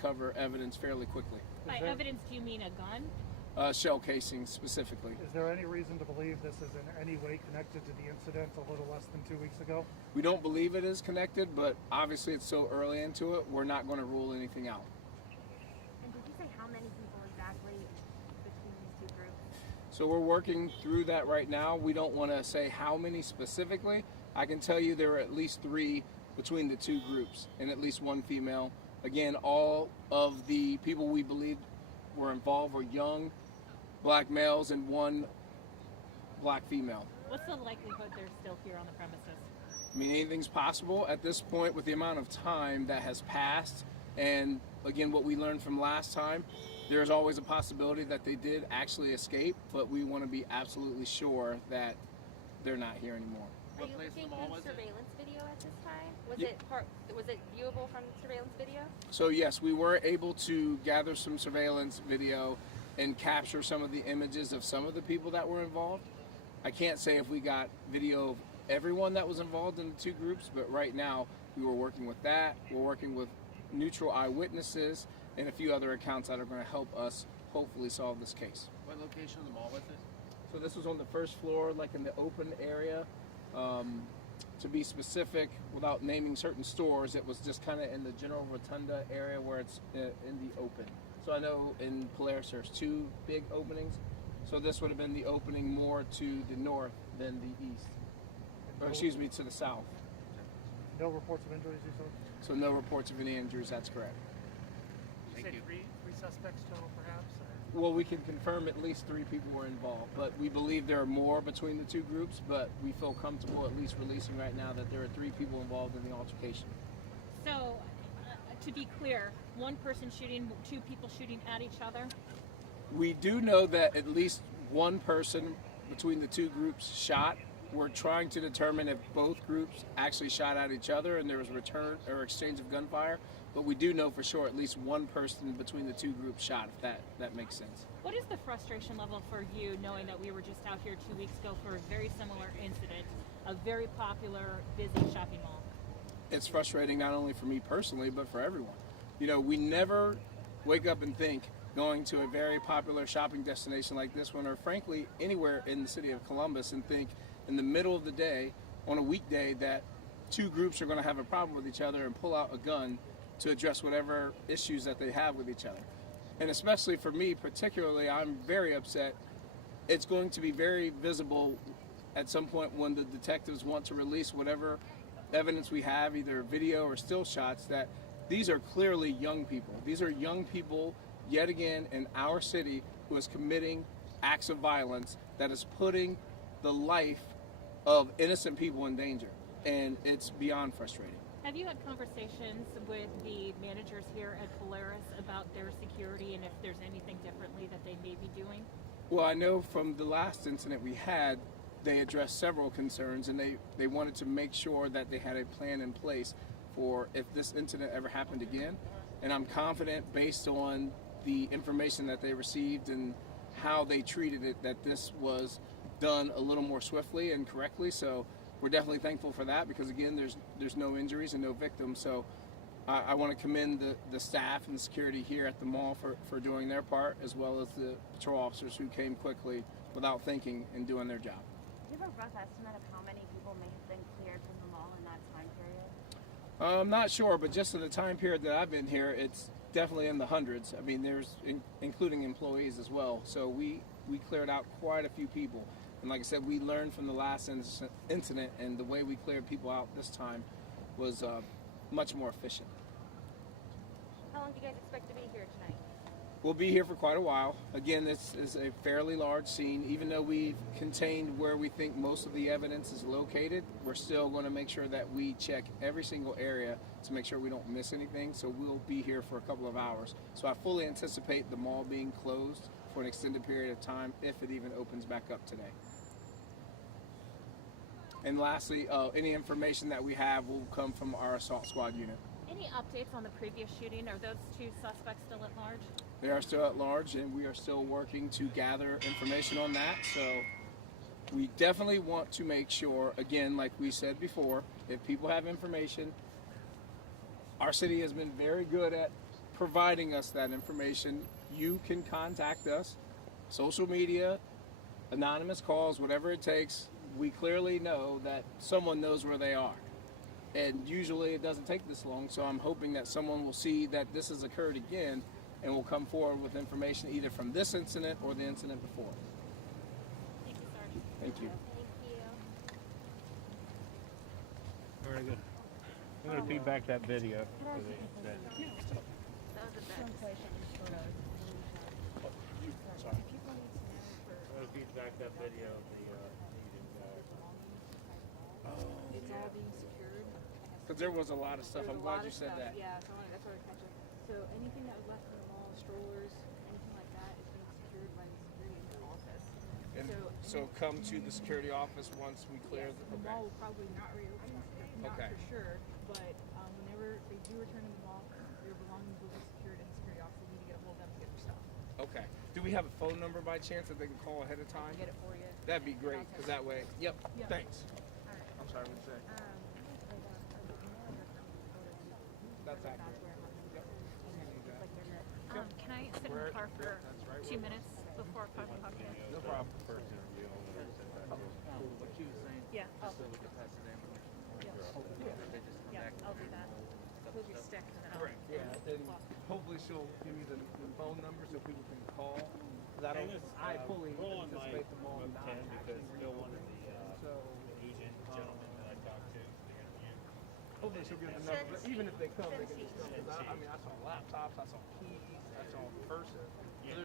recover evidence fairly quickly. By evidence, do you mean a gun? Shell casings specifically. Is there any reason to believe this is in any way connected to the incident a little less than 2 weeks ago? We don't believe it is connected, but obviously it's so early into it, we're not going to rule anything out. And did you say how many people exactly between these two groups? So we're working through that right now. We don't want to say how many specifically. I can tell you there are at least 3 between the two groups and at least 1 female. Again, all of the people we believe were involved were young black males and 1 black female. What's the likelihood they're still here on the premises? I mean, anything's possible at this point with the amount of time that has passed. And again, what we learned from last time, there's always a possibility that they did actually escape, but we want to be absolutely sure that they're not here anymore. Are you looking through surveillance video at this time? Was Yeah. was it viewable from surveillance video? So yes, we were able to gather some surveillance video and capture some of the images of some of the people that were involved. I can't say if we got video of everyone that was involved in the two groups, but right now we were working with that. We're working with neutral eyewitnesses and a few other accounts that are going to help us hopefully solve this case. What location of the mall was this? So this was on the first floor, like in the open area. To be specific, without naming certain stores, it was just kind of in the general rotunda area where it's in the open. So I know in Polaris there's 2 big openings. So this would have been the opening more to the north than the east. Or excuse me, to the south. No reports of injuries, you said? So no reports of any injuries, that's correct. Thank you. Three suspects total, perhaps? Well, we can confirm at least 3 people were involved, but we believe there are more between the two groups, but we feel comfortable at least releasing right now that there are 3 people involved in the altercation. So, to be clear, 1 person shooting, 2 people shooting at each other? We do know that at least 1 person between the 2 groups shot. We're trying to determine if both groups actually shot at each other and there was return or exchange of gunfire, but we do know for sure at least 1 person between the 2 groups shot, if that makes sense. What is the frustration level for you knowing that we were just out here 2 weeks ago for a very similar incident, a very popular, busy shopping mall? It's frustrating not only for me personally, but for everyone. You know, we never wake up and think going to a very popular shopping destination like this one, or frankly anywhere in the city of Columbus, and think in the middle of the day on a weekday that 2 groups are going to have a problem with each other and pull out a gun to address whatever issues that they have with each other. And especially for me particularly, I'm very upset. It's going to be very visible at some point when the detectives want to release whatever evidence we have, either video or still shots, that these are clearly young people. These are young people, yet again, in our city who is committing acts of violence that is putting the life of innocent people in danger. And it's beyond frustrating. Have you had conversations with the managers here at Polaris about their security and if there's anything differently that they may be doing? Well, I know from the last incident we had, they addressed several concerns, and they wanted to make sure that they had a plan in place for if this incident ever happened again. And I'm confident, based on the information that they received and how they treated it, that this was done a little more swiftly and correctly. So we're definitely thankful for that, because again, there's no injuries and no victims. So I want to commend the staff and the security here at the mall for doing their part, as well as the patrol officers who came quickly without thinking and doing their job. Do you have a rough estimate of how many people may have been cleared from the mall in that time period? I'm not sure, but just in the time period that I've been here, it's definitely in the hundreds. I mean, there's including employees as well. So we cleared out quite a few people. And like I said, we learned from the last incident, and the way we cleared people out this time was much more efficient. How long do you guys expect to be here tonight? We'll be here for quite a while. Again, this is a fairly large scene. Even though we've contained where we think most of the evidence is located, we're still going to make sure that we check every single area to make sure we don't miss anything. So we'll be here for a couple of hours. So I fully anticipate the mall being closed for an extended period of time, if it even opens back up today. And lastly, any information that we have will come from our assault squad unit. Any updates on the previous shooting? Are those 2 suspects still at large? They are still at large, and we are still working to gather information on that. So we definitely want to make sure, again, like we said before, if people have information, our city has been very good at providing us that information, you can contact us, social media, anonymous calls, whatever it takes. We clearly know that someone knows where they are. And usually it doesn't take this long, so I'm hoping that someone will see that this has occurred again and will come forward with information either from this incident or the incident before. Thank you, Sergeant. Thank you. Thank you. Very good. I'm going to feedback that video. For the, that, That was the best. Sorry. People need to know for I'm going to feedback that video of the It's all being secured. Because there was a lot of stuff. There's I'm a lot glad you of said stuff. that. Yeah, so that's what I catch it. So anything that was left in the mall, strollers, anything like that, is being secured by the security in their office. And so come to the security office once we clear Yes, the. the Okay. mall will probably not reopen, not Okay. for sure, but whenever they do return to the mall, your belongings will be secured in the security office. You need to get a hold of them to get your stuff. Okay. Do we have a phone number by chance that they can call ahead of time? Get it for you. That'd be great, because that way. Yep. Yep. Thanks. I'm sorry. What you say? That's accurate. Yep. Can I sit in the car for 2 minutes before 5 o'clock? No problem. first interview. What she was saying, Yeah. just so we can pass it in. Yeah. They just come Yeah, back. I'll do that. Hold your stick and then I'll. Correct. Yeah. And hopefully she'll give me the phone number so people can call. 'Cause I fully anticipate them all not actually reopening. So Agent gentleman that I talked to for the interview. hopefully she'll give the number. But even if they come, they can just come. 'Cause I mean, I saw laptops, I saw keys, I saw purses.